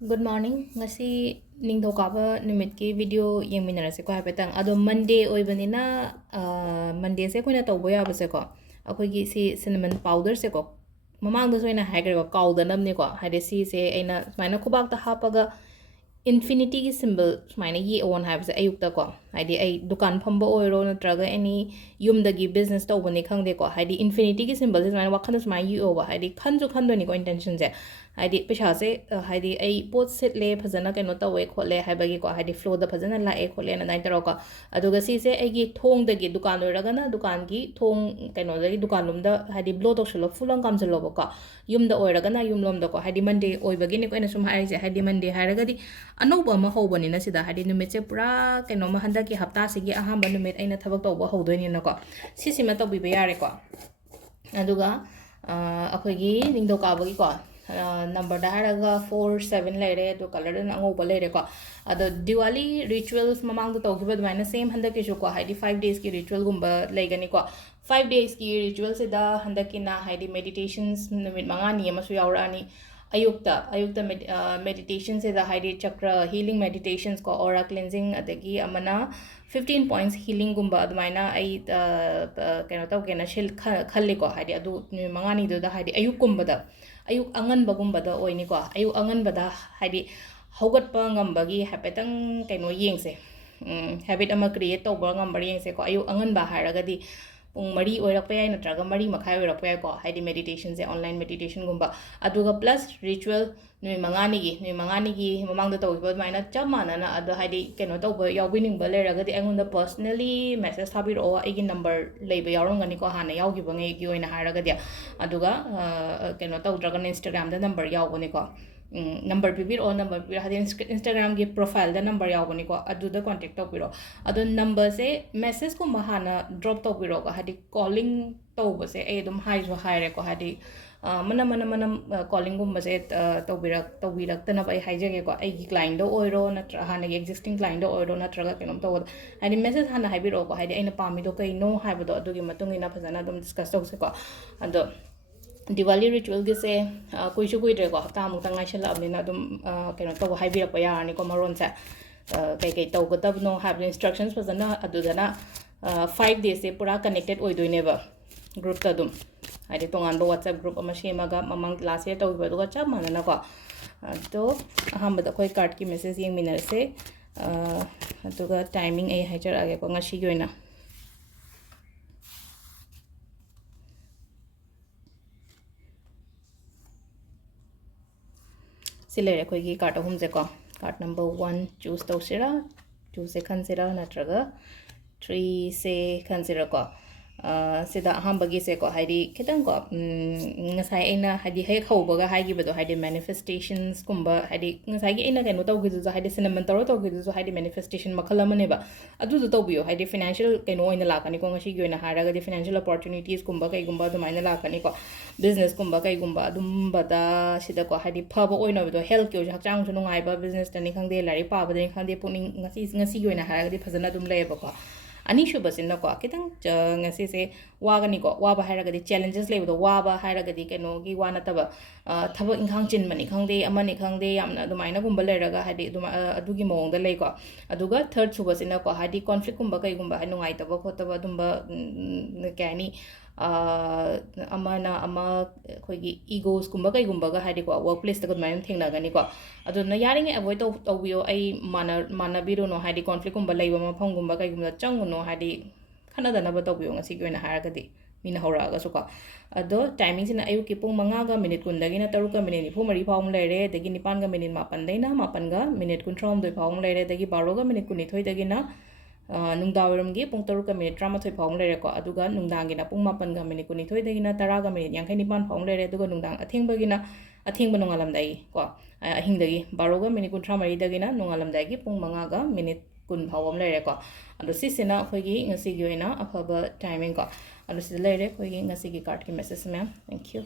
Good morning. Ngasi ningthokaba numitki video yengminarase ko haibetang ado Monday oibanina Monday se koina tawbo yabase ko akoigi si cinnamon powder se ko mamang do soina haiger ko kaudanam ni ko haide si se aina smaina khubak ta hapaga infinity ki symbol smaina yi on haibase ayukta ko haide ai dukan phamba oiro natraga any yumdagi business tawbani khangde ko haide infinity ki symbol se smaina wakhana smai yi over haide khanju khandoni ni ko intention se haidi pesha se haidi ai pot set le phajana kaino tawe khole haibagi ko haidi flow da phajana la e khole na nai taro ka aduga si se ai gi thong da gi dukan loiraga na dukan gi thong kaino da gi dukan lum da haidi blow to shlo fulang kam jalo ka yum da oiraga na yum lom da ko haidi monday oibagi ni ko ina sum hai se haidi monday haraga di anoba ma hobani na sida haidi numit se pura kaino ma handa ki hafta se gi ahamba numit aina thabak tawba hodoi ni na ko si ma tabi ba yare ko aduga akhoi gi ningdo ka bagi ko number da haraga 47 laire to color na ngoba laire ko ado diwali rituals mamang to tawgiba dmaina same handa ki ko haidi 5 days ki ritual gumba laigani ko 5 days ki ritual se da handa ki na haidi meditations numit mangani amasu yaurani ayukta meditation se da haidi chakra healing meditations ko aura cleansing adagi amana 15 points healing gumba admaina ai kena taw kena shil khalle ko haidi adu mangani do da haidi ayuk gumba da ayuk angan bagum bada oini ko ayuk angan bada haidi hogat pa ngambagi hapetang kaino yengse habit ama create to ba ngam bari yengse ko ayuk angan ba haraga di pung mari oirak pa yai natraga mari makhai oirak pa yai ko haidi meditation se online meditation gumba aduga plus ritual nui mangani gi mamang da to ba maina chamana na adu haidi kaino to ba yawbining ba leraga di angon da personally message thabiro igi number leiba yawrongani ko hana yawgi ba ngai gi oina haraga dia aduga kaino to dragon instagram da number yawbani ko number pibiro number pibiro hadi instagram gi profile da number yawbani ko adu da contact to piro adu number se message ko mahana drop to piro ko hadi calling to ba se ai dum hai jo haire ko hadi mana calling gumba se tawbirak tana bai haijage ko ai gi client do oiro natra hana gi existing client do oiro natraga kenom to hadi message hana haibiro ko hadi aina pami do kai no haibodo adugi matung ina phajana dum discuss to se ko ado Diwali ritual gi se kuisu kuidre ko hafta mu tangai shala amina dum keno to haibirak pa yarani ko maron sa kai to gotab no have instructions phajana adudana 5 days se pura connected oidoine ba group ta dum haidi tongan ba whatsapp group ama shemaga mamang class ye tawba duga chap manana ko to ahamba da koi card ki message yeng minar se aduga timing ai haichar age ko ngashi gi oina सिलेरे अखोगी card अहम से को card number 1 choose तौसिरा 2 से खनसिरा नत्रगा 3 से खनसिरा को सिदा अहमबगी से को हाइडी खितंग को ngasai aina hadi he khawbaga haigi bedo hadi manifestations kumba hadi ngasai gi aina kaino tawgidu zo hadi cinnamon taro tawgidu zo hadi manifestation makhala mane ba adu do tawbiyo hadi financial kaino oina lakani ko ngasi gi oina haraga di financial opportunities kumba kai gumba do maina lakani ko business kumba kai gumba adum bada sida ko hadi phaba oina bedo health ki hakchang su nungai ba business tani khangde lari pa ba ni khangde puning ngasi gi oina haraga di phajana dum leba ko ani shubasina ko kitang ngasi se wagani ko waba hairagadi challenges lebudo waba hairagadi keno gi wana taba thaba inkhang chin mani khangde amani khangde yamna dumaina gumba leraga hadi adugi mawong da lei ko aduga third shubasina ko hadi conflict gumba kai gumba nungai taba khotaba dumba kani amana ama khoigi egos kumba kai gumba ga hadi ko workplace ta gudmain thingna gani ko aduna yaringe avoid to bio ai mana biro no hadi conflict gumba leiba ma phang gumba kai gumba changuno hadi khana dana ba to bio ngasi gi na haraga di mina hora ga su ko ado timing sina ayu ki pung manga ga minute kun dagi na taru ka minute ni phumari phawm leire dagi nipan ga minute mapan deina mapan ga minute kun throm doi phawm leire dagi 12 ga minute kun ni thoi dagi na nungdawiramgi pung taruka minute tramathoi phawng lere ko aduga nungdangi na pung mapan ga minute kuni thoi dagina taraga minute yankai nipan phawng lere aduga nungdang athengbagina athengba nungalamdai ko ahingdagi 12 ga minute kun tramari dagina nungalamdai gi pung manga ga minute kun phawam lere ko adu sisina khoigi ngasi gi oina afaba timing ko adu sil lere khoigi ngasi gi card ki message ma'am thank you